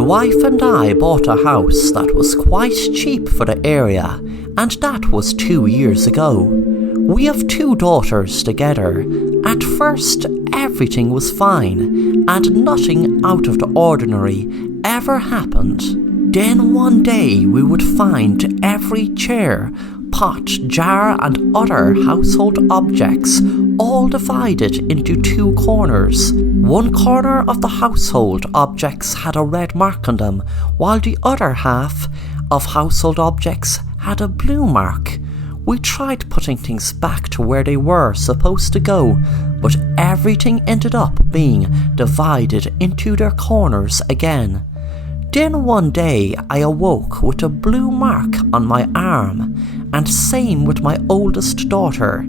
My wife and I bought a house that was quite cheap for the area, and that was 2 years ago. We have 2 daughters together. At first, everything was fine, and nothing out of the ordinary ever happened. Then one day we would find every chair, pot, jar and other household objects all divided into 2 corners. One corner of the household objects had a red mark on them, while the other half of household objects had a blue mark. We tried putting things back to where they were supposed to go, but everything ended up being divided into their corners again. Then one day I awoke with a blue mark on my arm, and same with my oldest daughter.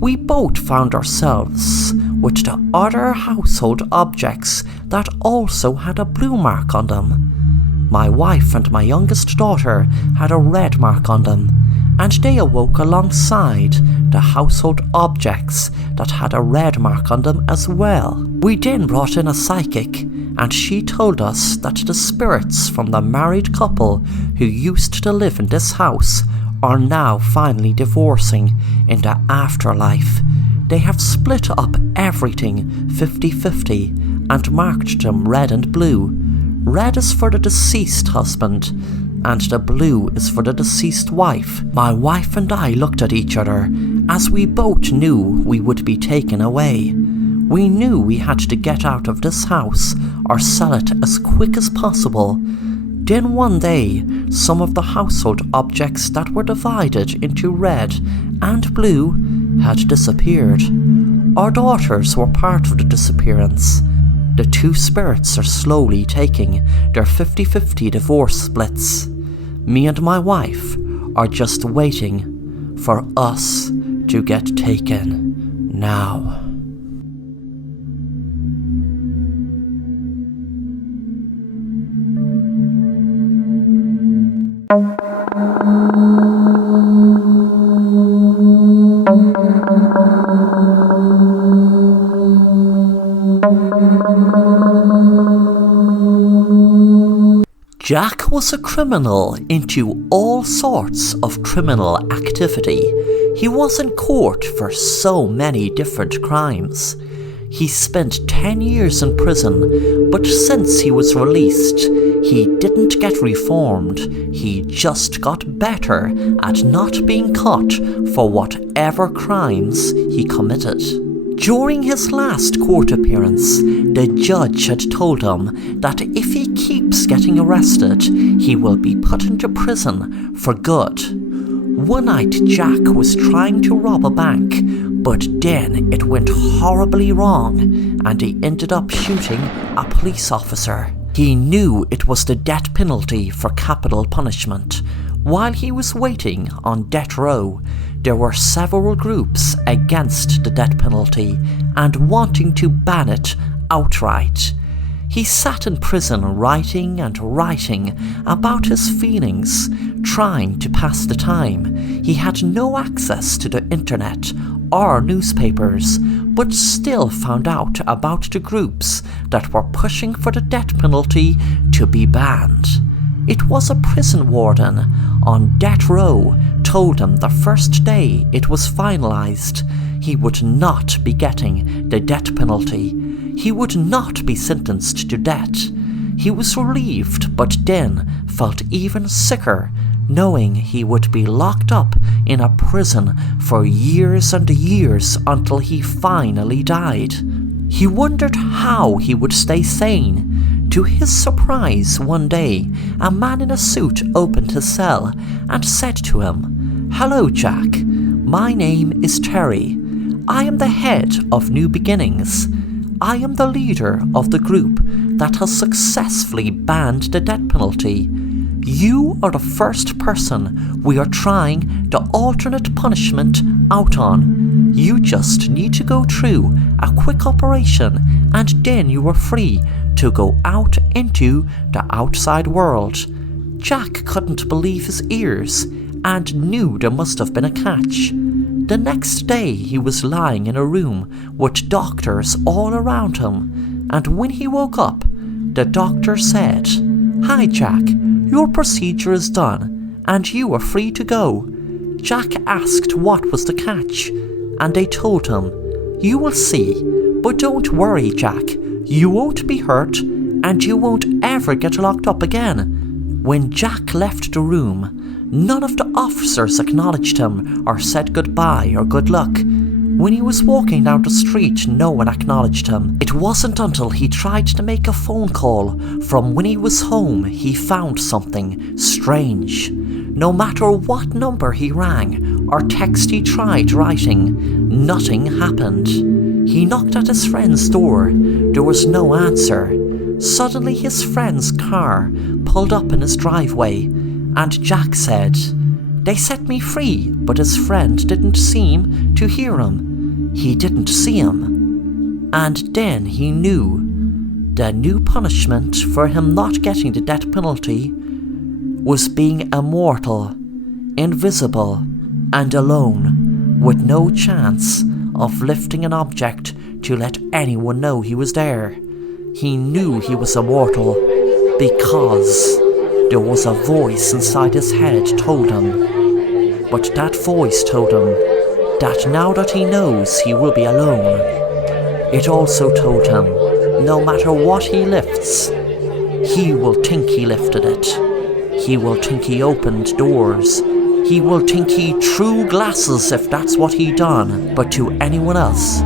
We both found ourselves with the other household objects that also had a blue mark on them. My wife and my youngest daughter had a red mark on them, and they awoke alongside the household objects that had a red mark on them as well. We then brought in a psychic, and she told us that the spirits from the married couple who used to live in this house are now finally divorcing in the afterlife. They have split up everything 50-50 and marked them red and blue. Red is for the deceased husband, and the blue is for the deceased wife. My wife and I looked at each other, as we both knew we would be taken away. We knew we had to get out of this house or sell it as quick as possible. Then one day, some of the household objects that were divided into red and blue had disappeared. Our daughters were part of the disappearance. The 2 spirits are slowly taking their 50-50 divorce splits. Me and my wife are just waiting for us to get taken now. Jack was a criminal into all sorts of criminal activity. He was in court for so many different crimes. He spent 10 years in prison, but since he was released, he didn't get reformed. He just got better at not being caught for whatever crimes he committed. During his last court appearance, the judge had told him that if he keeps getting arrested, he will be put into prison for good. One night Jack was trying to rob a bank, but then it went horribly wrong, and he ended up shooting a police officer. He knew it was the death penalty for capital punishment. While he was waiting on death row, there were several groups against the death penalty and wanting to ban it outright. He sat in prison writing and writing about his feelings, trying to pass the time. He had no access to the internet or newspapers, but still found out about the groups that were pushing for the death penalty to be banned. It was a prison warden on death row told him the first day it was finalized, he would not be getting the death penalty. He would not be sentenced to death. He was relieved, but then felt even sicker, knowing he would be locked up in a prison for years and years until he finally died. He wondered how he would stay sane. To his surprise, one day, a man in a suit opened his cell and said to him, "Hello, Jack. My name is Terry. I am the head of New Beginnings. I am the leader of the group that has successfully banned the death penalty. You are the first person we are trying the alternate punishment out on. You just need to go through a quick operation, and then you are free to go out into the outside world." Jack couldn't believe his ears and knew there must have been a catch. The next day he was lying in a room with doctors all around him, and when he woke up, the doctor said, "Hi Jack, your procedure is done and you are free to go." Jack asked what was the catch, and they told him, "You will see, but don't worry Jack, you won't be hurt and you won't ever get locked up again." When Jack left the room, none of the officers acknowledged him or said goodbye or good luck. When he was walking down the street, no one acknowledged him. It wasn't until he tried to make a phone call from when he was home he found something strange. No matter what number he rang or text he tried writing, nothing happened. He knocked at his friend's door. There was no answer. Suddenly his friend's car pulled up in his driveway, and Jack said, "They set me free," but his friend didn't seem to hear him. He didn't see him. And then he knew the new punishment for him not getting the death penalty was being immortal, invisible, and alone, with no chance of lifting an object to let anyone know he was there. He knew he was immortal because there was a voice inside his head told him. But that voice told him that now that he knows he will be alone, it also told him no matter what he lifts, he will think he lifted it. He will think he opened doors. He will think he threw glasses if that's what he done. But to anyone else,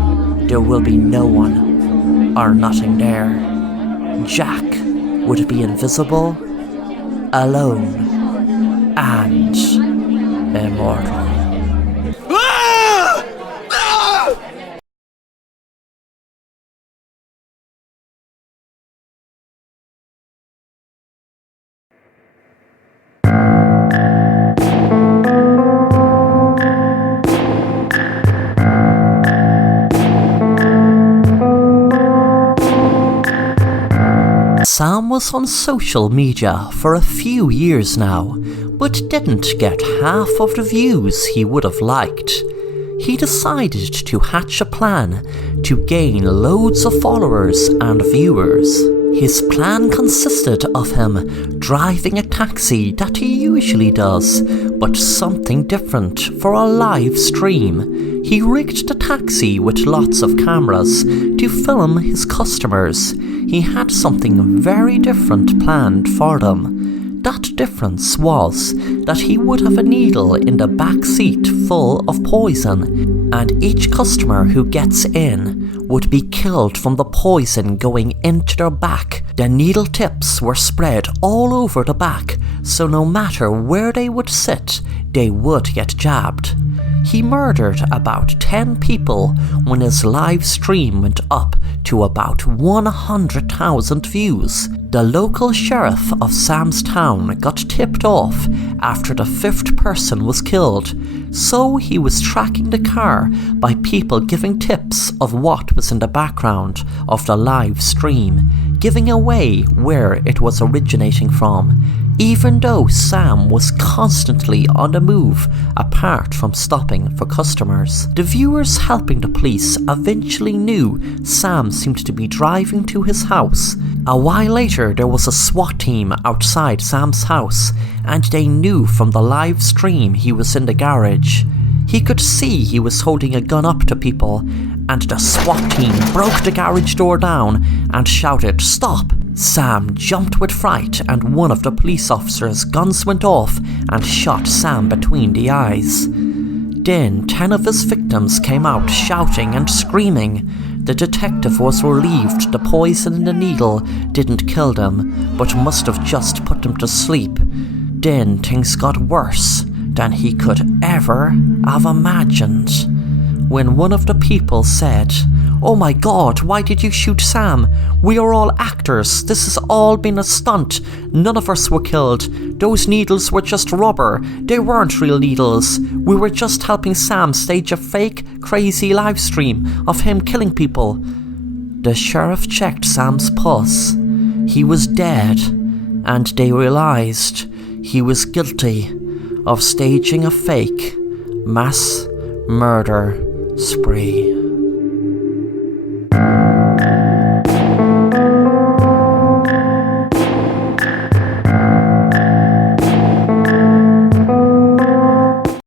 there will be no one or nothing there. Jack would be invisible, alone, and immortal. Sam was on social media for a few years now, but didn't get half of the views he would have liked. He decided to hatch a plan to gain loads of followers and viewers. His plan consisted of him driving a taxi that he usually does, but something different for a live stream. He rigged the taxi with lots of cameras to film his customers. He had something very different planned for them. That difference was that he would have a needle in the back seat full of poison, and each customer who gets in would be killed from the poison going into their back. The needle tips were spread all over the back, so no matter where they would sit, they would get jabbed. He murdered about 10 people when his live stream went up to about 100,000 views. The local sheriff of Sam's town got tipped off after the 5th person was killed, so he was tracking the car by people giving tips of what was in the background of the live stream, giving away where it was originating from, even though Sam was constantly on the move apart from stopping for customers. The viewers helping the police eventually knew Sam seemed to be driving to his house. A while later there was a SWAT team outside Sam's house, and they knew from the live stream he was in the garage. He could see he was holding a gun up to people, and the SWAT team broke the garage door down and shouted, "Stop!" Sam jumped with fright, and one of the police officers' guns went off and shot Sam between the eyes. Then 10 of his victims came out shouting and screaming. The detective was relieved the poison in the needle didn't kill them, but must have just put them to sleep. Then things got worse than he could ever have imagined. When one of the people said, "Oh my God, why did you shoot Sam? We are all actors. This has all been a stunt. None of us were killed. Those needles were just rubber. They weren't real needles. We were just helping Sam stage a fake, crazy live stream of him killing people." The sheriff checked Sam's pulse. He was dead, and they realized he was guilty of staging a fake mass murder spree.